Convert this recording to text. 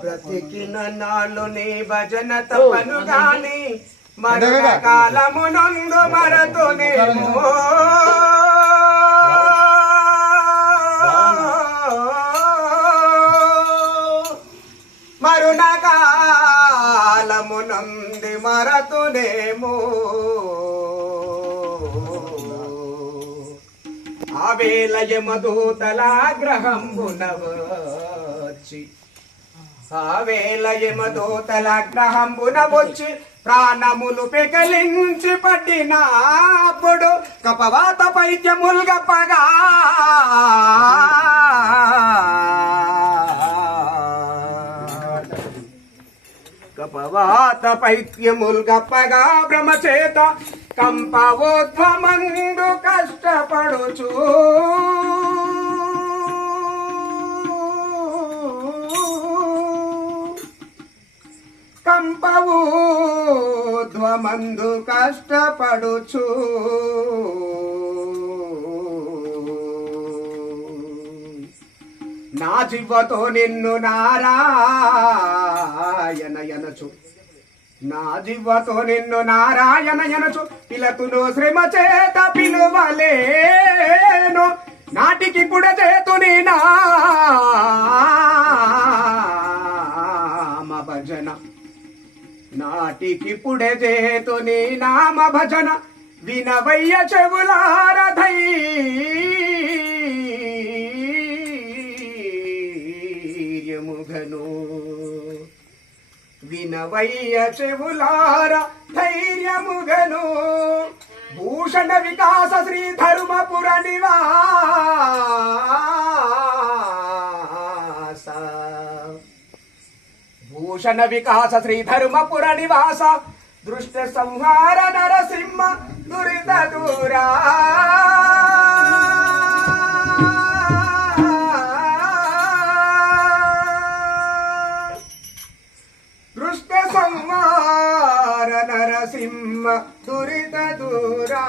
బ్రతికిన నాళ్ళు నీ భజన తపను గాని మరణ కాలమునందు మరతునేమో మరుణ కాలమునంది మరతునేమో ఆవేళ యమదూతల గ్రహంబునవచ్చి ఆవేళ యమదూతల గ్రహంబున వచ్చి ప్రాణములు పెకలించి పట్టినప్పుడు కపవాత పైత్యముల్ గప్పగా కపవాత పైత్యముల్ గప్పగా బ్రహ్మచేత కంపవోధ్వమందు కష్టపడుచు కంపవోధ్వమందు కష్టపడుచు నా జీవతో నిన్ను నారాయణ యనచు నా జీవతో నిన్ను నారాయణ యనచు పిలతును శ్రమ చేత పిలువలేను నాటికి పుడ చేతుని నామ భజన నాటికి పుడే చేతుని నామ భజన వినవయ్య చెవులారధైర్యముగను వినవయ్య చెవులార ధైర్యముగను భూషణ వికాస శ్రీ ధర్మపుర నివాస భూషణ వికాస శ్రీ ధర్మపుర నివాస దృష్ట సంహార నరసింహ దురిత దూరా దృష్ట సంహార నరసింహ దురిత దూరా